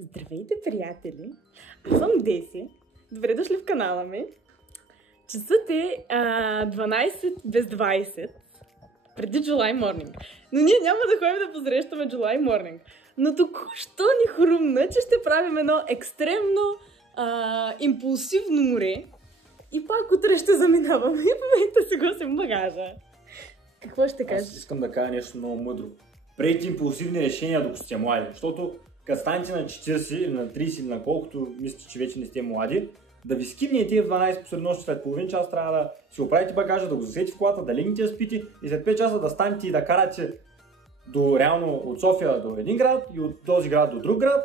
Здравейте, приятели! Аз съм Деси. Добре дошли в канала ми. Часът е 12 без 20 преди July Morning. Но ние няма да ходим да посрещаме July Morning. Но току-що ни хрумна, че ще правим едно екстремно импулсивно море. И пак утре ще заминаваме. И в момента си госим багажа. Какво ще кажеш? Аз искам да кажа нещо много мъдро. Правете импулсивни решения, докато сте млади. Защото като станете на 40 или на 30 или на колкото мислите, че вече не сте млади, да ви скимнете в 12 посред нощ, след половин час трябва да си оправите багажа, да го засете в колата, да легнете да спите и след 5 часа да станете и да карате реално от София до един град и от този град до друг град.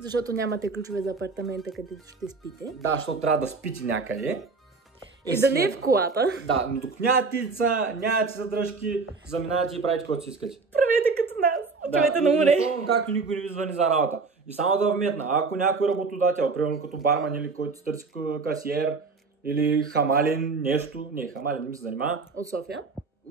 Защото нямате ключове за апартамента, където ще спите. Да, защото трябва да спите някъде. И да не е в колата. Да, но тук нямате деца, нямате задръжки, заминавате и правите каквото си искате. Правете като нас, отивайте на море. Както никой не ви звъни за работа. И само да вметна, ако някой работодател, примерно като барман или който търси касиер или хамалин, нещо, не, хамалин не ми се занимава. От София?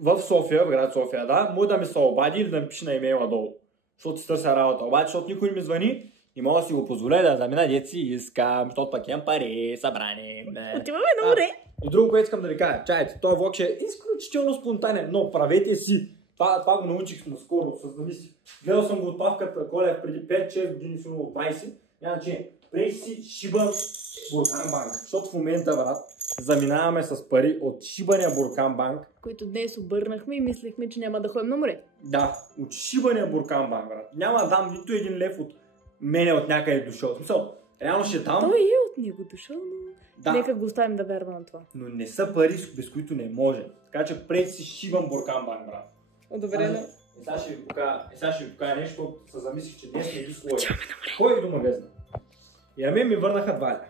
В София, в град София, да, може да ми се обади или да ми пише на имейла долу. Защото си търся работа. Обаче, защото никой не ми звъни и мога да си го позволя да замина деца и искам, защото пък имам пари, събрани. Отиваме на море. И друго, което искам да ви кажа, чайте, този влог ще е изключително спонтанен, но правете си. Това го научих наскоро, с замисли. Гледал съм го от Павката Колев преди 5-6 години, сигурно от 20. Няма че преди си шибан Буркан банк. Защото в момента, брат, заминаваме с пари от шибания Буркан банк. Които днес обърнахме и мислехме, че няма да ходим на море. Да, от шибания Буркан банк, брат. Няма да дам нито един лев от мене от някъде дошъл. В смисъл, реално ще там. Той е от него дошъл, но да. Нека го оставим да вярва на това. Но не са пари, без които не може. Така че преди си шибан Буркан банк, брат. Одобрено. Сега ще ви покажа нещо, се замислих, че днес не ги сложи. Кой до магазина? И на мен ми върнаха 2 ля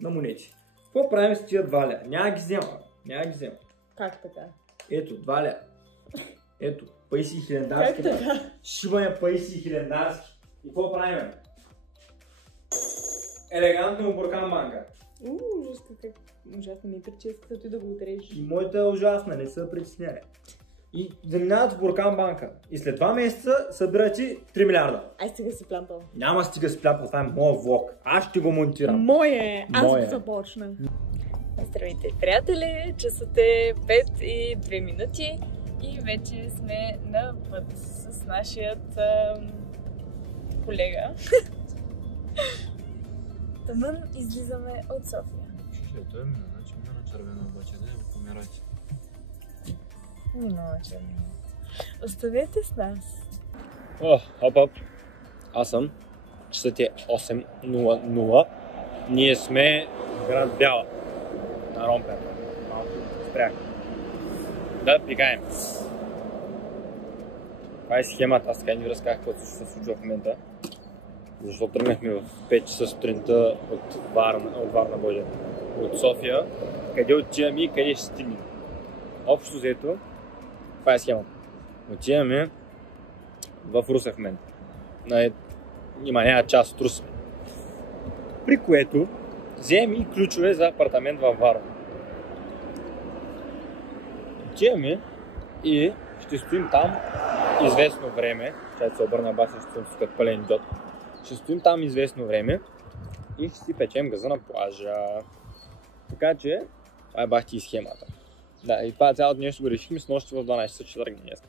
на монети. Какво правим с тия 2 ля? Няма ги взема. Как така? Ето, 2 ля. Ето, пайси хилендарски. Как така? Шибане пайси хилендарски. И какво правим? Елегантно Буркан банка. Ужасно ми прическата, ти да го отрежеш. И моята е ужасна, не се притесняй. И заминават в Буркан банка. И след 2 месеца събирате 3 милиарда. Ай, стига си плямпал. Няма стига си плямпал, това е моят влог. Аз ще го монтирам. Мое, аз започнах. Здравейте, приятели! Часът е 5 и 2 минути и вече сме на път с нашият колега. Тъмън излизаме от София. Той мина, значи мина червено обаче, да го помирате. Минала червено. Останете с нас. Хоп. Аз съм. Часът е 8:00. Ние сме в град Бяла. На Ромпер. Малко спрях. Да пикаем. Това е схемата. Аз така не ви разказах какво се случва в момента. Защото тръгнахме в 5 часа сутринта от София. Къде отиваме и къде ще стигнем. Общо взето, това е схемата. Отиваме в Русе в момента. Няма част от Русе. При което вземем и ключове за апартамент във Варна. Отиваме и ще стоим там известно време. Ще се обърна баса, ще съм като пълен идиот. Ще стоим там известно време и ще си печем газа на плажа. Така че, това е бахти и схемата. Да, и това цялото нещо го решихме с нощи в 12 часа, че тръгнем днес.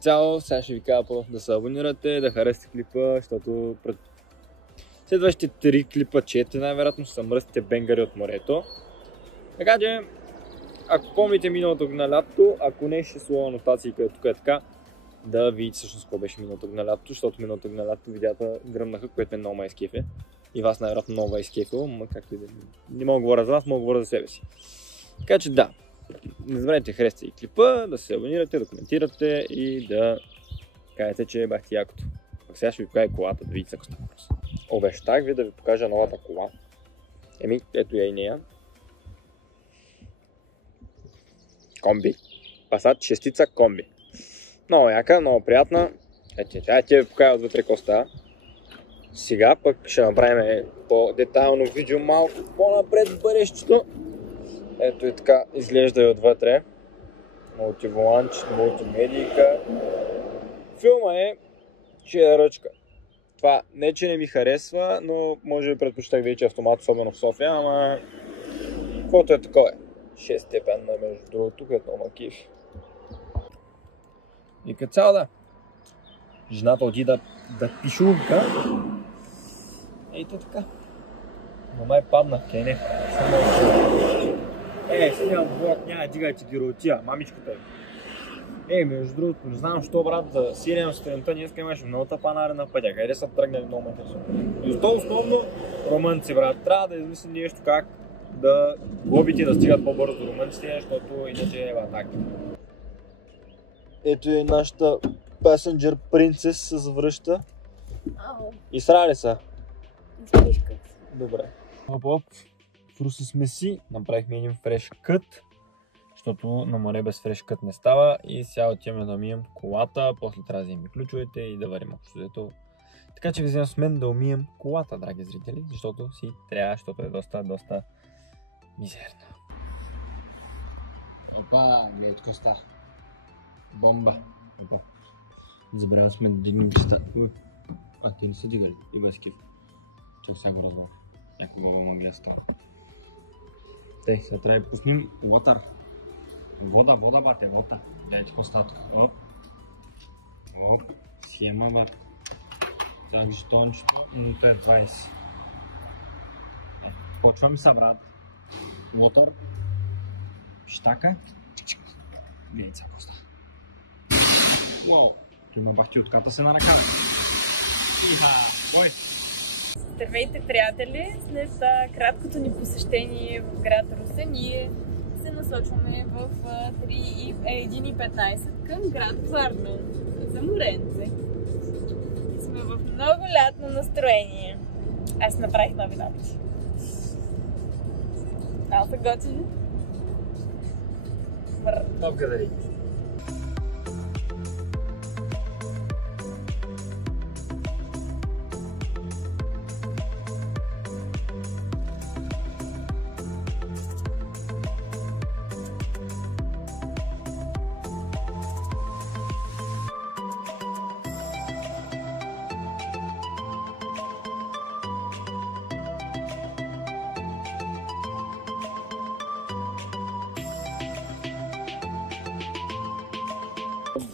Цяло, сега ще ви кажа просто да се абонирате, да харесате клипа, защото следващите 3 клипа, 4 най-вероятно ще са мръстите бенгари от морето. Така че, ако помните миналото на лятото, ако не ще слова анотации, където тук е така, да видите всъщност какво беше миналото на лятото, защото миналото на лятото видеята гръмнаха, което е много май скефе. И вас най-вероятно много май скефил, но както и да не мога да говоря за вас, мога да говоря за себе си. Така че да, не забравяйте харесате и клипа, да се абонирате, да коментирате и да кажете, че бахте якото. Пък сега ще ви покажа колата, да видите ако става въпрос. Обещах ви да ви покажа новата кола. Ето я и нея. Комби. Passat 6 комби. Много яка, много приятна. Тя ви покажа отвътре коста. Сега пък ще направим по-детайлно видео малко по-напред в бъдещето. Ето и така изглежда и отвътре. Мултиволанч, мултимедийка. Филма е Чия ръчка. Това не че не ми харесва, но може би предпочитах вече автомат, особено в София, ама каквото е такова е. 6 степенна, между другото, като много киф. И като цяло да. Жената отида да пишувка. Ейте така. Но май падна, не. Снимам влог, няма дигайте гиротия, мамичката е. Между другото, не знам, що брат, за 7 сутринта днеска имаше много тапанари на пътя. Къде са тръгнали много интересно. И зато основно румънци, брат, трябва да измислим нещо как да глобите да стигат по-бързо до румънците, защото иначе е атак. Ето и нашата Passenger Princess се завръща. И срали са? Добре. Оп, в Руси сме си, направихме един фреш кът, защото на море без фреш кът не става и сега отиваме да умием колата, после трябва да вземем ключовете и да варим общо. Така че ви вземам с мен да умием колата, драги зрители, защото си трябва, защото е доста мизерна. Опа, гледай от коста. Бомба. Опа. Забравя сме да дигнем чиста. Те не са дигали. И без киф. Чак сега го разбрах. Някога магия става. Тей, сега трябва да пуснем water. Вода, бате, вода. Гледайте какво става тук. Оп. Схема, бате. Так, жетончето. Минута е 20. Почваме са, брат. Water. Пищака. Гледайте сега какво става. Уау. Той ме бахти от ката се на ръка. Ой! Здравейте, приятели! След краткото ни посещение в град Русе, ние се насочваме в 1:15 към град Варна за Моренце. Сме в много лятно настроение. Аз направих нови ногти. Много са готини. Благодаря.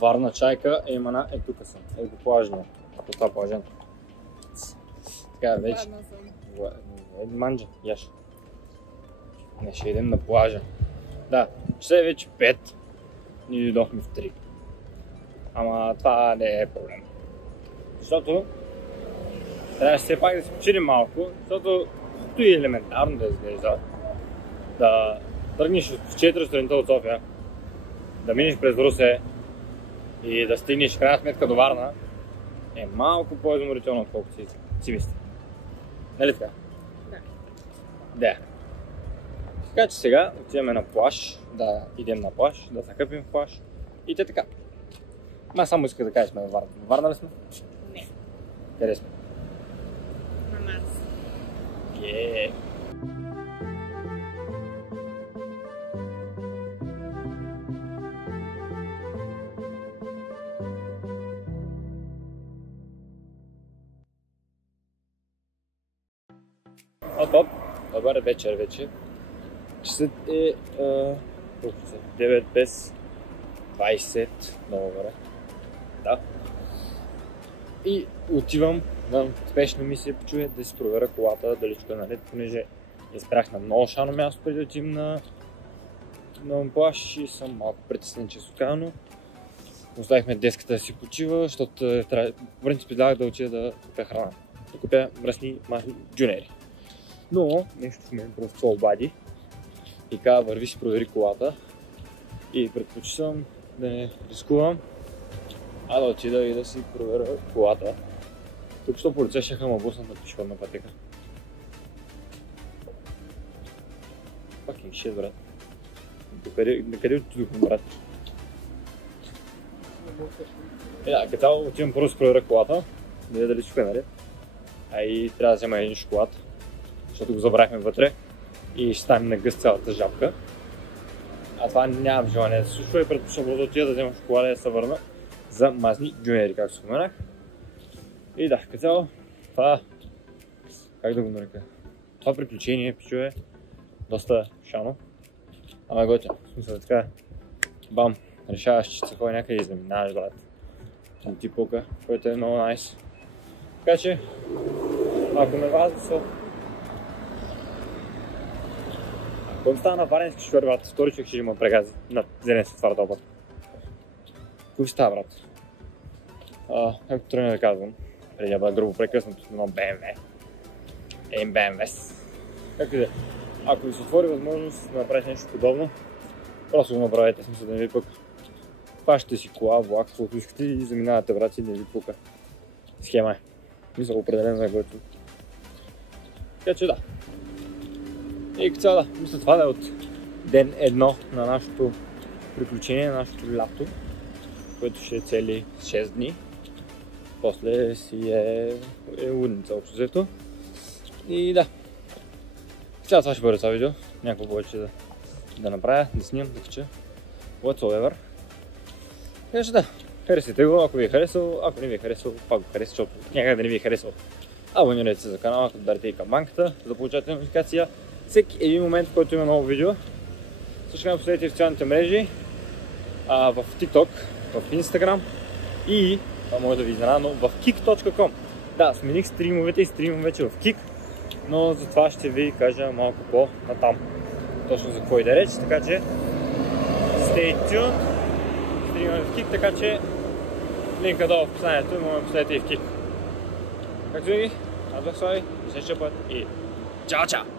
Варна чайка е имана, тук съм, по плажния, по това плажен. Така вече. Манджа, яш. Не, ще идем на плажа. Да, ще е вече 5. Ние дойдохме в 3. Ама това не е проблем. Защото трябваше все пак да се починим малко, защото колкото и елементарно да изглежда, да тръгнеш в 4 сутринта от София, да минеш през Русе и да стигнеш в крайна сметка до Варна, е малко по-изморително, отколкото си мисли. Нали така? Да. Така че сега отиваме на плаж, да идем на плаж, да закъпим в плаж и те така. Аз само исках да кажа, сме във Варна. Варна ли сме? Не. Къде сме? На Марс. Добър вечер вече. Часът е 9 без 20, много добре. Да. И отивам на спешна мисия, почуя да си проверя колата, дали тук е наред, понеже избрах на много шано място преди да отидем на плаж и съм малко притеснен, че случайно. Оставихме деската да си почива, защото в принцип предлагах да отида да купя храна. Да купя мръсни махни джунери. Но нещо в мен просто обади и каза, върви си провери колата и предпочитам да не рискувам, а да отида и да си проверя колата. Тук що полиция ще ме буснат на пешеходна пътека. Fucking shit, брат. Къде отидохме, брат? Като цяло отивам първо да си проверя колата, да видя дали всичко е наред. А и трябва да взема един шоколад, защото го забравихме вътре и ще ставим на гъст цялата жабка. А това нямам желание да се случва и предпочитам да отида да взема шоколада и да се върна за мазни джунери, както споменах. И да, като цяло, това, как да го нарека, това приключение, пичове, доста шано. Ама готино, в смисъл така, бам, решаваш, че се ходи някъде и заминаваш, брат. Ти пука, което е много найс. Така че, ако ме вазва, ако ми става на варенски шофьор, брат, втори човек ще има прегази на зелен светофар този път. Кой ще става, брат? Както тръгна да казвам, преди да бъда грубо прекъснато на BMW. BMW. Както и да, ако ви се отвори възможност да направите нещо подобно, просто го направете, смисъл да не ви пука. Хващате си кола, влак, каквото искате и заминавате, брат, и да не ви пука. Схема е. Мисля, определено е готино. Така че да. И като цяло да, мисля това да е от ден 1 на нашето приключение, на нашето лято, което ще е цели 6 дни. После си е лудница общо взето. И да. Цяло това ще бъде това видео. Някакво повече да направя, да снимам, да кача. Whatsoever. Така че да, харесайте го, ако ви е харесал, ако не ви е харесал, пак го харесайте, защото някак да не ви е харесал. Абонирайте се за канала, като дарите и камбанката, за да получавате нотификация всеки един момент, в който има ново видео. Също така последите в социалните мрежи, в TikTok, в Instagram и, това може да ви изненада, но в kik.com. Да, смених стримовете и стримам вече в Kik, но за това ще ви кажа малко по-натам. Точно за какво и да реч, така че stay tuned. Стримаме в Kik, така че линка долу в описанието и може да последите и в Kik. Както винаги, аз бях Слави, до следващия път и чао-чао!